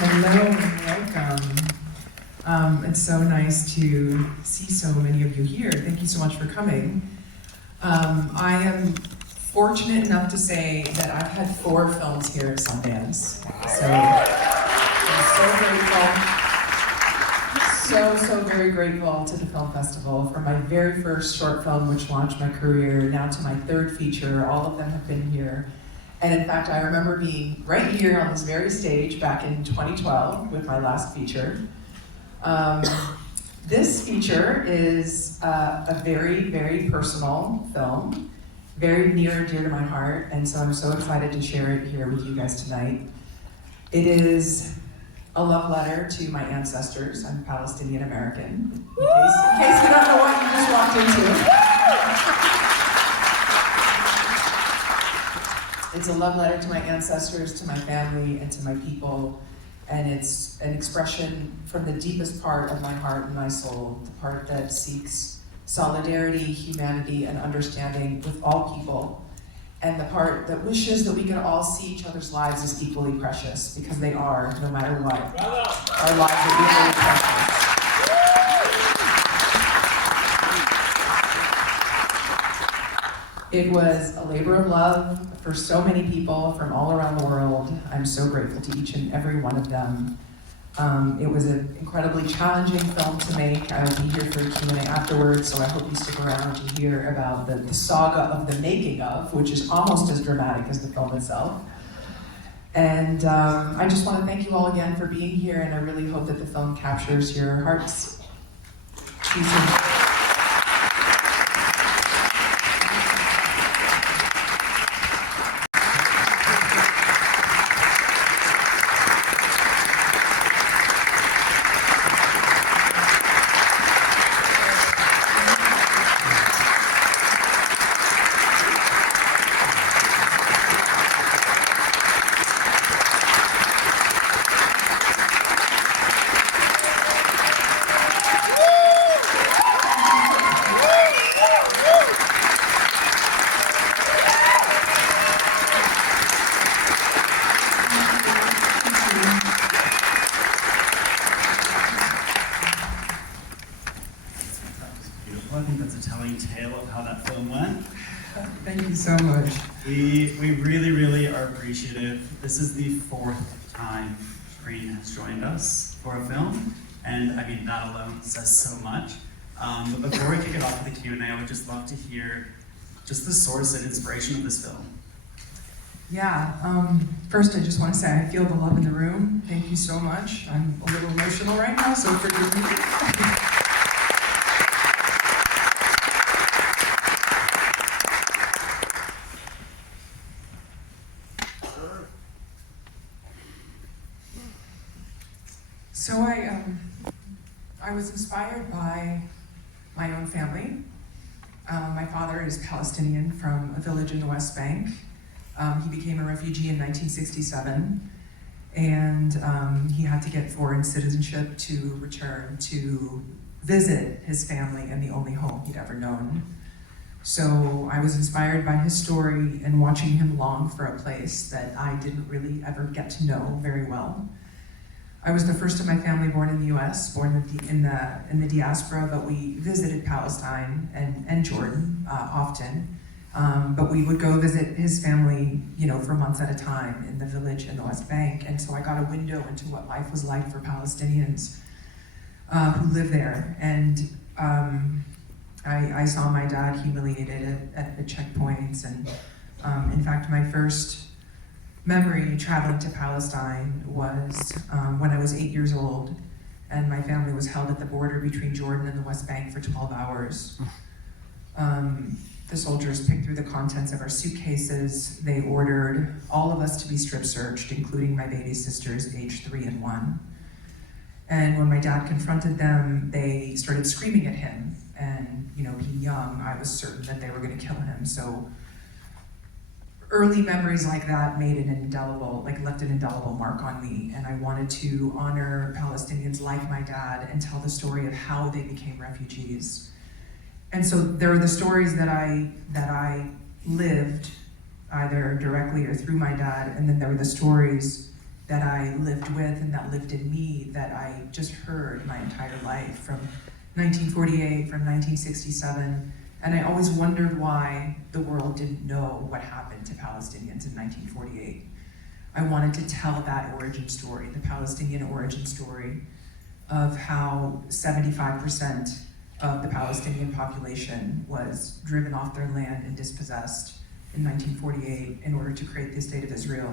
Hello and welcome. It's so nice to see so many of you here. Thank you so much for coming. I am fortunate enough to say that I've had 4 films here at Sundance. So I'm so very grateful to the film festival for my very first short film, which launched my career, now to my 3rd feature. All of them have been here. And in fact, I remember being right here on this very stage back in 2012 with my last feature. This feature is a very personal film, very near and dear to my heart, and so I'm so excited to share it here with you guys tonight. It is a love letter to my ancestors. I'm Palestinian American, in case you don't know what you just walked into. It's a love letter to my ancestors, to my family, and to my people, and it's an expression from the deepest part of my heart and my soul, the part that seeks solidarity, humanity, and understanding with all people, and the part that wishes that we could all see each other's lives as equally precious, because they are, no matter what. Our lives are equally precious. It was a labor of love for so many people from all around the world. I'm so grateful to each and every one of them. It was an incredibly challenging film to make. I will be here for a Q&A afterwards, so I hope you stick around to hear about the saga of the making of, which is almost as dramatic as the film itself. And I just want to thank you all again for being here, and I really hope that the film captures your hearts. I think that's a telling tale of how that film went. Thank you so much. We really are appreciative. This is the 4th time Shirien has joined us for a film, and I mean, that alone says so much. But before we kick it off with the Q&A, I would just love to hear just the source and inspiration of this film. Yeah, first I just want to say I feel the love in the room. Thank you so much. I'm a little emotional right now, so forgive me. So I was inspired by my own family. My father is Palestinian from a village in the West Bank. He became a refugee in 1967, and he had to get foreign citizenship to return to visit his family in the only home he'd ever known. So I was inspired by his story and watching him long for a place that I didn't really ever get to know very well. I was the first of my family born in the US, born in the diaspora, but we visited Palestine and Jordan often. But we would go visit his family, for months at a time in the village in the West Bank. And so I got a window into what life was like for Palestinians who live there. And I saw my dad humiliated at the checkpoints. And in fact, my first memory traveling to Palestine was when I was 8 years old, and my family was held at the border between Jordan and the West Bank for 12 hours. The soldiers picked through the contents of our suitcases. They ordered all of us to be strip searched, including my baby sisters, aged 3 and 1. And when my dad confronted them, they started screaming at him. And being young, I was certain that they were going to kill him. So early memories like that left an indelible mark on me. And I wanted to honor Palestinians like my dad and tell the story of how they became refugees. And so there are the stories that I lived, either directly or through my dad, and then there were the stories that I lived with and that lived in me that I just heard my entire life from 1948, from 1967. And I always wondered why the world didn't know what happened to Palestinians in 1948. I wanted to tell that origin story, the Palestinian origin story of how 75% of the Palestinian population was driven off their land and dispossessed in 1948 in order to create the state of Israel.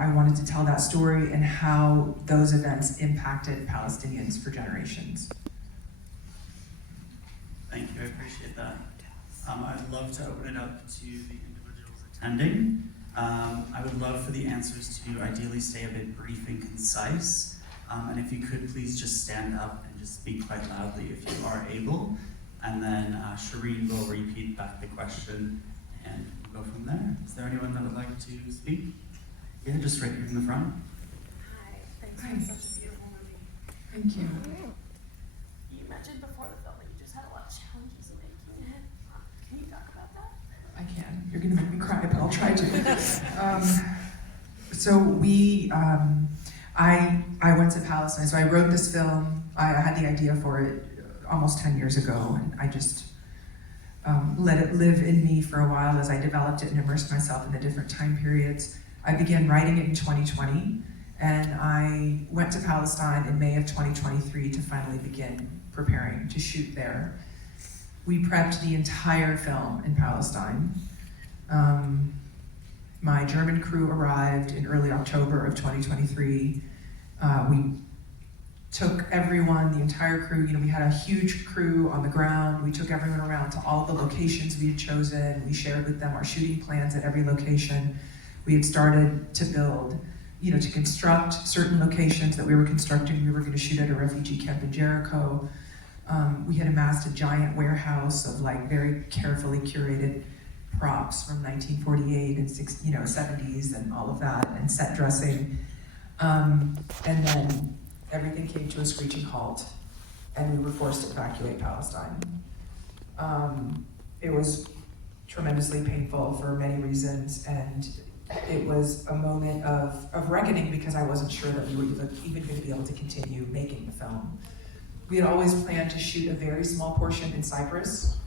I wanted to tell that story and how those events impacted Palestinians for generations. Thank you, I appreciate that. I'd love to open it up to the individuals attending. I would love for the answers to ideally stay a bit brief and concise. And if you could please just stand up and just speak quite loudly if you are able. And then Shirien will repeat back the question and we'll go from there. Is there anyone that would like to speak? Yeah, just right here in the front. Hi, thanks for such a beautiful movie. Thank you. You mentioned before the film that you just had a lot of challenges in making it. Can you talk about that? I can. You're gonna make me cry, but I'll try to. I went to Palestine. So I wrote this film. I had the idea for it almost 10 years ago, and I just let it live in me for a while as I developed it and immersed myself in the different time periods. I began writing it in 2020, and I went to Palestine in May of 2023 to finally begin preparing to shoot there. We prepped the entire film in Palestine. My German crew arrived in early October of 2023. We took everyone, the entire crew, we had a huge crew on the ground. We took everyone around to all the locations we had chosen. We shared with them our shooting plans at every location. We had started to build, to construct certain locations that we were constructing. We were going to shoot at a refugee camp in Jericho. We had amassed a giant warehouse of very carefully curated props from 1948 and 70s and all of that, and set dressing. And then everything came to a screeching halt, and we were forced to evacuate Palestine. It was tremendously painful for many reasons, and it was a moment of reckoning because I wasn't sure that we were even going to be able to continue making the film. We had always planned to shoot a very small portion in Cyprus.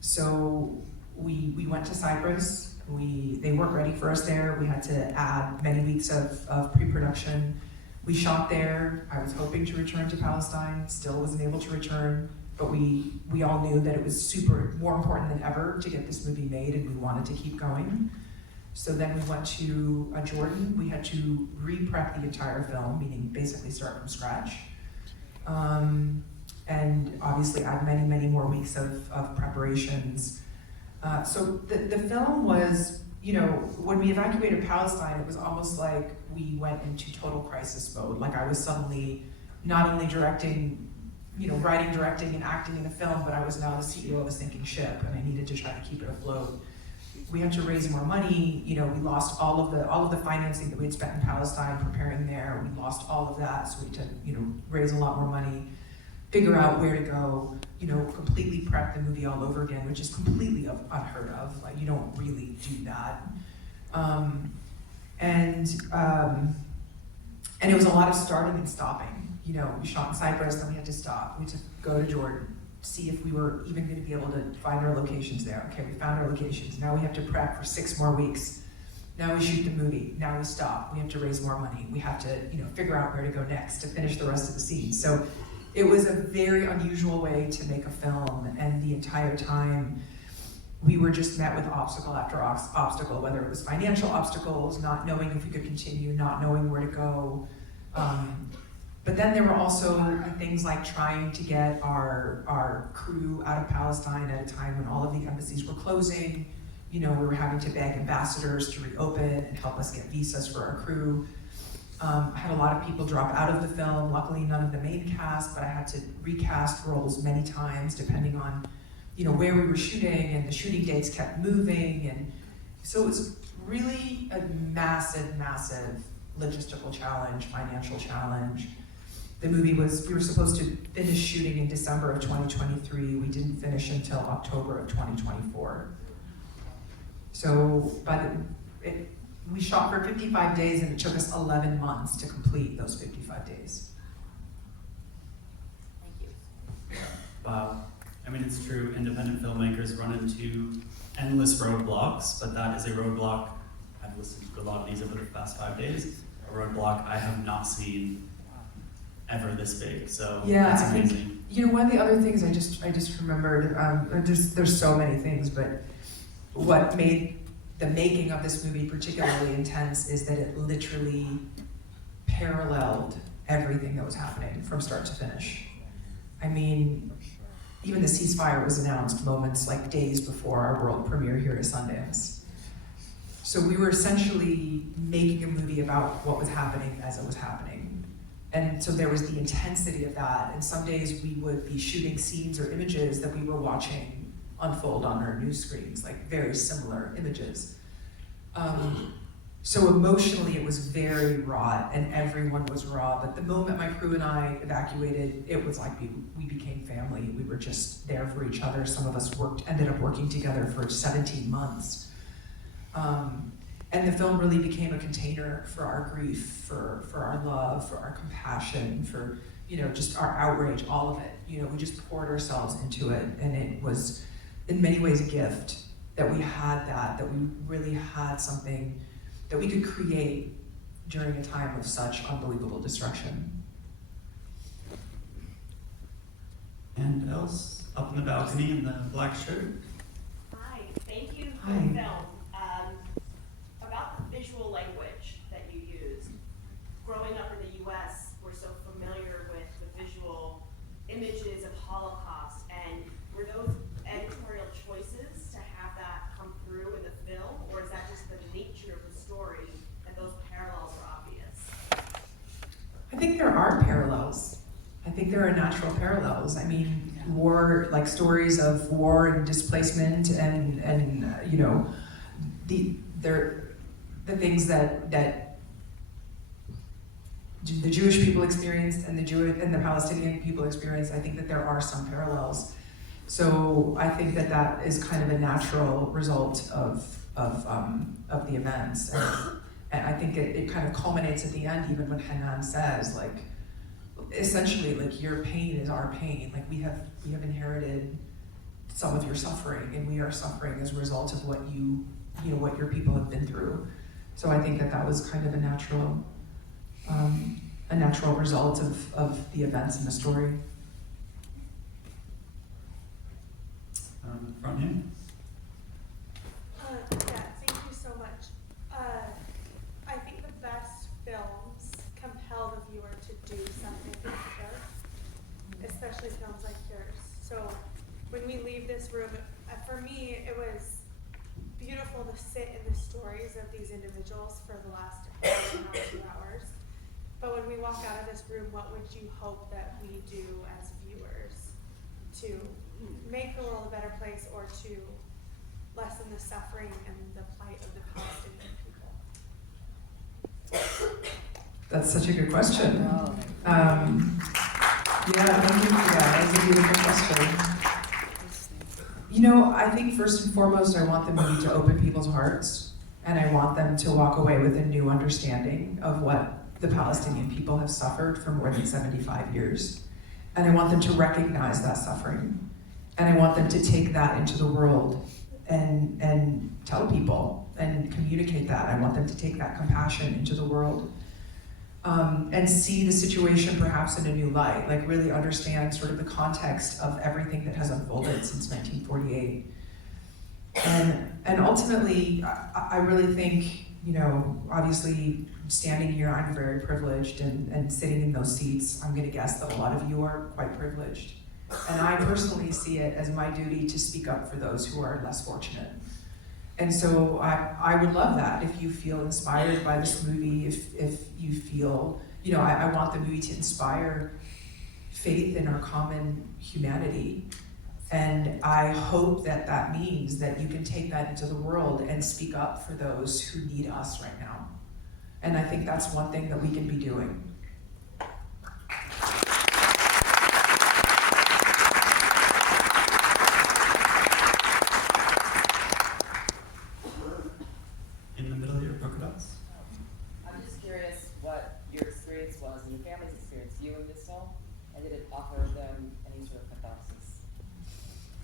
So we went to Cyprus. They weren't ready for us there. We had to add many weeks of pre-production. We shot there. I was hoping to return to Palestine, still wasn't able to return, but we all knew that it was more important than ever to get this movie made, and we wanted to keep going. So then we went to Jordan. We had to re-prep the entire film, meaning basically start from scratch. And obviously add many, many more weeks of preparations. So the film was, when we evacuated Palestine, it was almost like we went into total crisis mode. Like I was suddenly not only directing, writing, directing, and acting in a film, but I was now the CEO of a sinking ship, and I needed to try to keep it afloat. We had to raise more money. We lost all of the financing that we had spent in Palestine preparing there. We lost all of that, so we had to, raise a lot more money, figure out where to go, completely prep the movie all over again, which is completely unheard of. You don't really do that. And it was a lot of starting and stopping. We shot in Cyprus, then we had to stop. We had to go to Jordan, see if we were even going to be able to find our locations there. Okay, we found our locations. Now we have to prep for 6 more weeks. Now we shoot the movie. Now we stop. We have to raise more money. We have to, figure out where to go next to finish the rest of the scenes. So it was a very unusual way to make a film, and the entire time we were just met with obstacle after obstacle, whether it was financial obstacles, not knowing if we could continue, not knowing where to go. But then there were also things like trying to get our crew out of Palestine at a time when all of the embassies were closing. We were having to beg ambassadors to reopen and help us get visas for our crew. I had a lot of people drop out of the film. Luckily, none of the main cast, but I had to recast roles many times depending on, where we were shooting, and the shooting dates kept moving. And so it was really a massive, massive logistical challenge, financial challenge. The movie we were supposed to finish shooting in December of 2023. We didn't finish until October of 2024. So we shot for 55 days and it took us 11 months to complete those 55 days. Thank you. Wow. I mean, it's true, independent filmmakers run into endless roadblocks, but that is a roadblock. I've listened to a lot of these over the past 5 days. A roadblock I have not seen ever this big, so Yeah, that's I think, amazing. you know, one of the other things I just remembered, there's so many things, but what made the making of this movie particularly intense is that it literally paralleled everything that was happening from start to finish. I mean, even the ceasefire was announced moments, like days before our world premiere here at Sundance. So we were essentially making a movie about what was happening as it was happening. And so there was the intensity of that, and some days we would be shooting scenes or images that we were watching unfold on our news screens, like very similar images. So emotionally it was very raw, and everyone was raw, but the moment my crew and I evacuated, it was like we became family. We were just there for each other. Some of us ended up working together for 17 months. And the film really became a container for our grief, for our love, for our compassion, for, you know, just our outrage, all of it. You know, we just poured ourselves into it, and it was in many ways a gift that we had that we really had something that we could create during a time of such unbelievable destruction. And else, up in the balcony in the black shirt. Hi, thank you for Hi. the film. About the visual language that you used. Growing up in the US, we're so familiar with the visual images of Holocaust, and were those editorial choices to have that come through in the film, or is that just the nature of the story that those parallels are obvious? I think there are parallels. I think there are natural parallels. I mean, war, like stories of war and displacement and you know, the things that the Jewish people experienced and the Palestinian people experienced, I think that there are some parallels. So I think that is kind of a natural result of the events. And I think it kind of culminates at the end, even when Hanan says, like, essentially, like, your pain is our pain. Like, we have inherited some of your suffering, and we are suffering as a result of what what your people have been through. So I think that was kind of a natural result of the events in the story. Front here. Yeah, thank you so much. I think the best films compel the viewer to do something together, especially films like yours. So when we leave this room, for me, it was beautiful to sit in the stories of these individuals for the last hour and a half, 2 hours. But when we walk out of this room, what would you hope that we do as viewers to make the world a better place, or to lessen the suffering and the plight of the Palestinian people? That's such a good question. Yeah, thank you for that. That's a beautiful question. You know, I think first and foremost, I want the movie to open people's hearts, and I want them to walk away with a new understanding of what the Palestinian people have suffered for more than 75 years. And I want them to recognize that suffering. And I want them to take that into the world and tell people and communicate that. I want them to take that compassion into the world. And see the situation perhaps in a new light, like really understand sort of the context of everything that has unfolded since 1948. And ultimately, I really think, you know, obviously standing here, I'm very privileged, and sitting in those seats, I'm gonna guess that a lot of you are quite privileged. And I personally see it as my duty to speak up for those who are less fortunate. And so I would love that if you feel inspired by this movie, if you feel, you know, I want the movie to inspire faith in our common humanity. And I hope that means that you can take that into the world and speak up for those who need us right now. And I think that's one thing that we can be doing. In the middle here. did it offer them any sort of catharsis?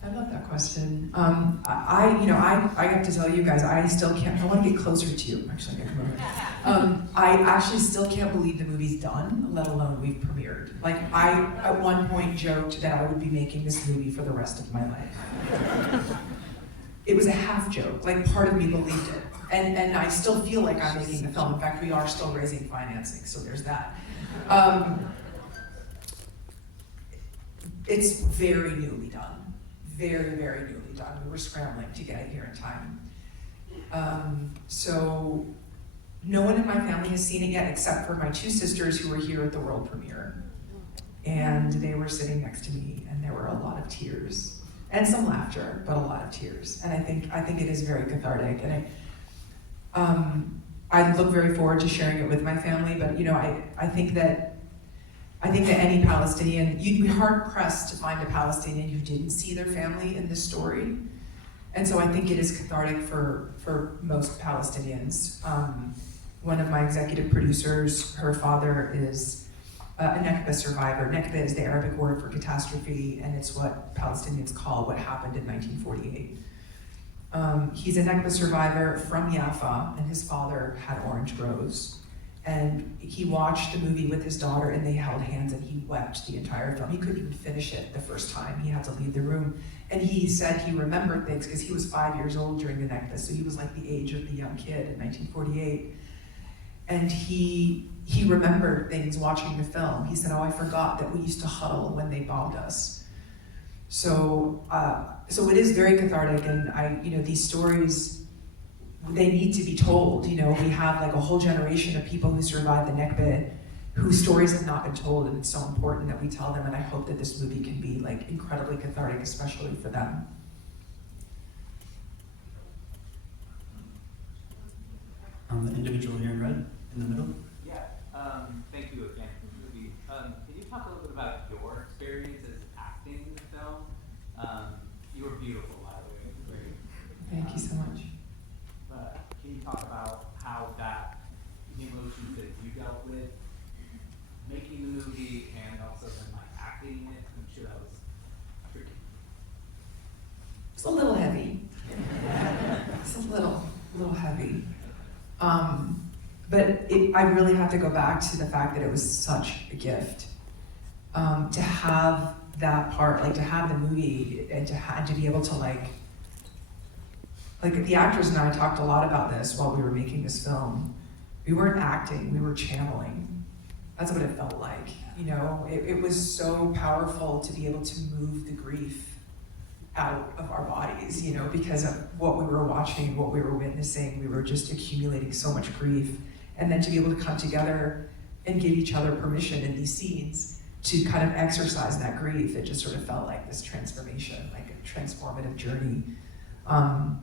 I love that question. I have to tell you guys, I still can't, I want to get closer to you, actually, I'm gonna come over. I actually still can't believe the movie's done, let alone we've premiered. Like, I, at one point, joked that I would be making this movie for the rest of my life. It was a half joke, like, part of me believed it. And I still feel like I'm making the film. In fact, we are still raising financing, so there's that. It's very newly done. Very, very newly done. We were scrambling to get it here in time. So no one in my family has seen it yet except for my two sisters who were here at the world premiere. And they were sitting next to me and there were a lot of tears. And some laughter, but a lot of tears. And I think it is very cathartic. And I look very forward to sharing it with my family, but I think that any Palestinian, you'd be hard pressed to find a Palestinian who didn't see their family in this story. And so I think it is cathartic for most Palestinians. One of my executive producers, her father is a Nakba survivor. Nakba is the Arabic word for catastrophe, and it's what Palestinians call what happened in 1948. He's a Nakba survivor from Jaffa, and his father had orange groves. And he watched the movie with his daughter and they held hands and he wept the entire film. He couldn't even finish it the first time. He had to leave the room. And he said he remembered things because he was 5 years old during the Nakba, so he was like the age of the young kid in 1948. And he remembered things watching the film. He said, oh, I forgot that we used to huddle when they bombed us. So it is very cathartic, and these stories, they need to be told. We have like a whole generation of people who survived the Nakba whose stories have not been told, and it's so important that we tell them, and I hope that this movie can be like incredibly cathartic, especially for them. The individual here in red, in the middle. Yeah, thank you again for the movie. Can you talk a little bit about your experience as acting in the film? You were beautiful, by the way. Great. Thank you so much. But can you talk about how the emotions that you dealt with making the movie and also then like acting in it? I'm sure that was tricky. It's a little heavy. It's a little heavy. But I really have to go back to the fact that it was such a gift. To have that part, like to have the movie and to be able to like the actors and I talked a lot about this while we were making this film. We weren't acting, we were channeling. That's what it felt like. It was so powerful to be able to move the grief out of our bodies, because of what we were watching, what we were witnessing. We were just accumulating so much grief. And then to be able to come together and give each other permission in these scenes to kind of exercise that grief, it just sort of felt like this transformation, like a transformative journey. And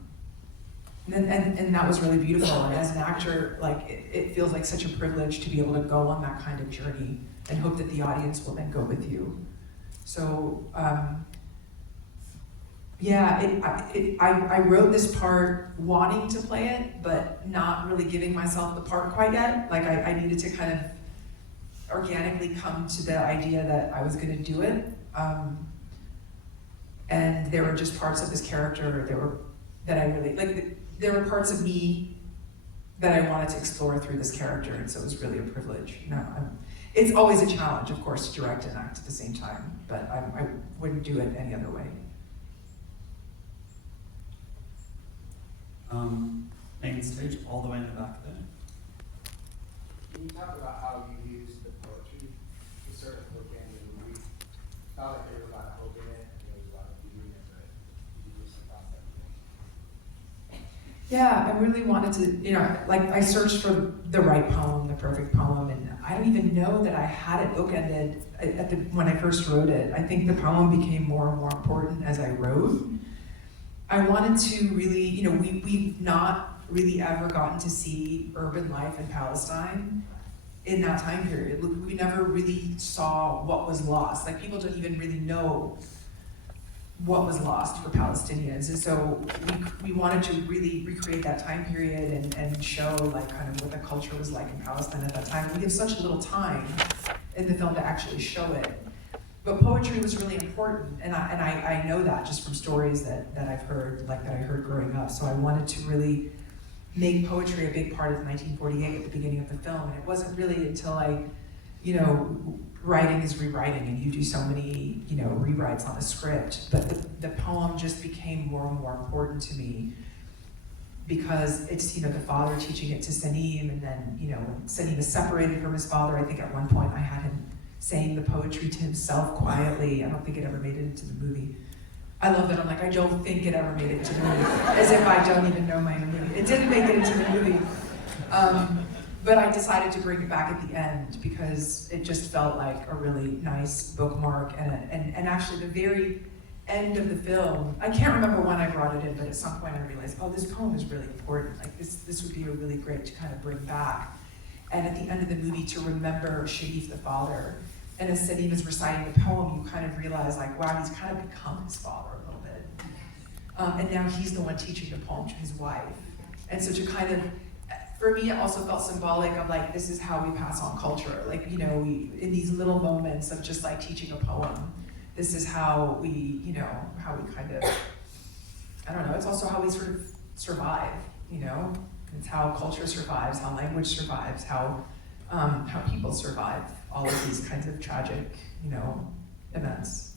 that was really beautiful. And as an actor, it feels like such a privilege to be able to go on that kind of journey and hope that the audience will then go with you. So, I wrote this part wanting to play it, but not really giving myself the part quite yet. Like I needed to kind of organically come to the idea that I was gonna do it. And there were just parts of this character that I really, there were parts of me that I wanted to explore through this character, and so it was really a privilege. It's always a challenge, of course, to direct and act at the same time, but I wouldn't do it any other way. Main stage, all the way in the back there. Can you talk about how you use the poetry to sort of bookend the movie? Felt like there was a lot of hope in it, and there was a lot of beauty in it, but you just about that. Yeah, I really wanted to, I searched for the right poem, the perfect poem, and I don't even know that I had it bookended when I first wrote it. I think the poem became more and more important as I wrote. I wanted to really, we've not really ever gotten to see urban life in Palestine in that time period. We never really saw what was lost. Like, people don't even really know what was lost for Palestinians. And so we wanted to really recreate that time period and show kind of what the culture was like in Palestine at that time. We have such little time in the film to actually show it. But poetry was really important, and I know that just from stories that I've heard, like that I heard growing up. So I wanted to really make poetry a big part of 1948 at the beginning of the film. And it wasn't really until writing is rewriting, and you do so many, rewrites on a script. But the poem just became more and more important to me because it's, the father teaching it to Sanim, and then, when Sanim is separated from his father, I think at one point I had him saying the poetry to himself quietly. I don't think it ever made it into the movie. I love that. I'm like, I don't think it ever made it into the movie, as if I don't even know my own movie. It didn't make it into the movie. But I decided to bring it back at the end because it just felt like a really nice bookmark, and actually the very end of the film, I can't remember when I brought it in, but at some point I realized, oh, this poem is really important. Like this would be a really great to kind of bring back. And at the end of the movie, to remember Sharif the father. And as Salim is reciting the poem, you kind of realize, like, wow, he's kind of become his father a little bit. And now he's the one teaching the poem to his wife. And so to kind of, for me, it also felt symbolic of, like, this is how we pass on culture. Like, we, in these little moments of just, like, teaching a poem, this is how we, how we kind of, I don't know, it's also how we sort of survive, It's how culture survives, how language survives, how people survive all of these kinds of tragic, events.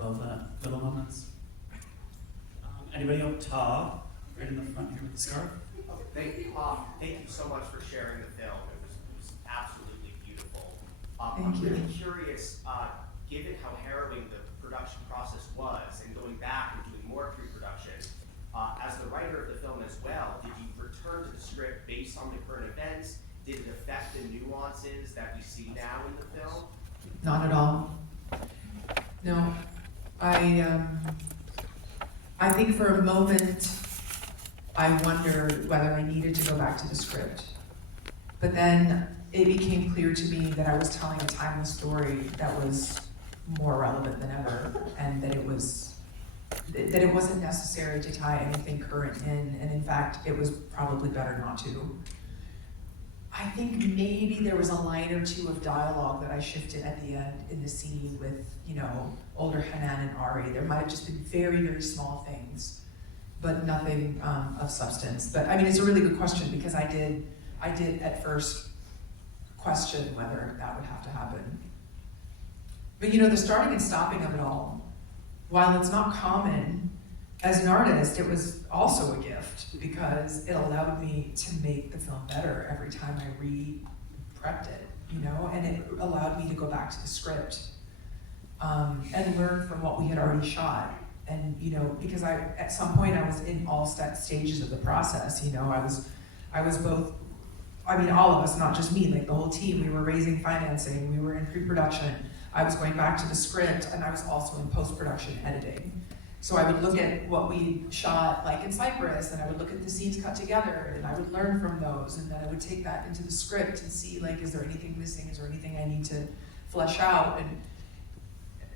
Love that. Little moments. Anybody up top? Right in the front here with the scarf. Thank you so much for sharing the film. It was absolutely beautiful. Thank you. I'm really curious, given how harrowing the production process was, and going back and doing more pre-production, as the writer of the film as well, did you return to the script based on the current events? Did it affect the nuances that we see now in the film? Not at all. No, I think for a moment, I wondered whether I needed to go back to the script. But then it became clear to me that I was telling a timeless story that was more relevant than ever, and that it wasn't necessary to tie anything current in, and in fact, it was probably better not to. I think maybe there was a line or two of dialogue that I shifted at the end in the scene with, older Hanan and Ari. There might have just been very, very small things, but nothing of substance. But I mean, it's a really good question, because I did at first question whether that would have to happen. But the starting and stopping of it all, while it's not common, as an artist, it was also a gift, because it allowed me to make the film better every time I re-prepped it, and it allowed me to go back to the script and learn from what we had already shot. And, because at some point I was in all stages of the process, I was both, all of us, not just me, like the whole team, we were raising financing, we were in pre-production, I was going back to the script, and I was also in post-production editing. So I would look at what we shot, like in Cyprus, and I would look at the scenes cut together, and I would learn from those, and then I would take that into the script and see, like, is there anything missing? Is there anything I need to flesh out? And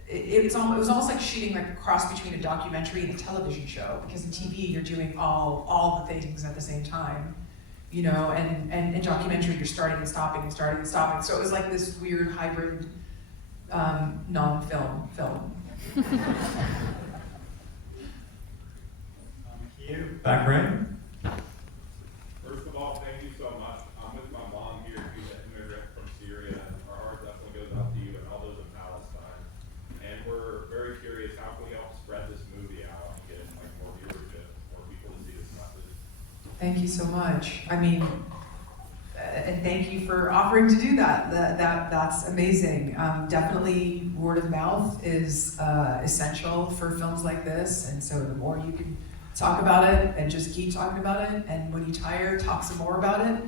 it was almost like shooting like a cross between a documentary and a television show, because in TV you're doing all the things at the same time, and in documentary you're starting and stopping and starting and stopping. So it was like this weird hybrid non-film film. You back right. First of all, thank you so much. I'm with my mom here, who's an immigrant from Syria, and our heart definitely goes out to you and all those in Palestine. And we're very curious, how can we help spread this movie out and get more viewership, more people to see this message? Thank you so much. And thank you for offering to do that. That's amazing. Definitely word of mouth is essential for films like this, and so the more you can talk about it and just keep talking about it, and when you tire, talk some more about it.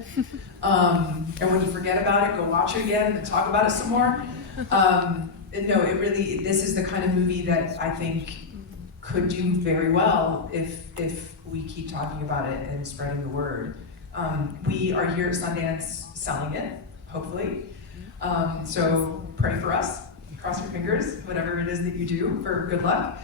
And when you forget about it, go watch it again and then talk about it some more. This is the kind of movie that I think could do very well if we keep talking about it and spreading the word. We are here at Sundance selling it, hopefully. So pray for us, cross your fingers, whatever it is that you do, for good luck.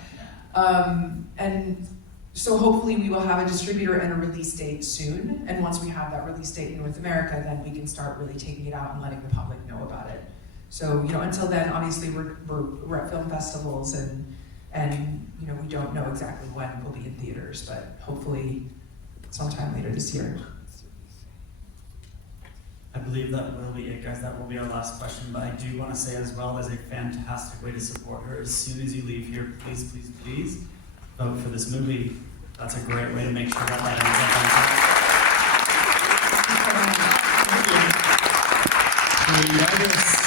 And so hopefully we will have a distributor and a release date soon. And once we have that release date in North America, then we can start really taking it out and letting the public know about it. So, you know, until then, obviously, we're at film festivals and, you know, we don't know exactly when we'll be in theaters, but hopefully sometime later this year. I believe that will be it, guys. That will be our last question. But I do want to say as well, there's a fantastic way to support her. As soon as you leave here, please, please, please vote for this movie. That's a great way to make sure that ends up on top. Thank you. Dabis.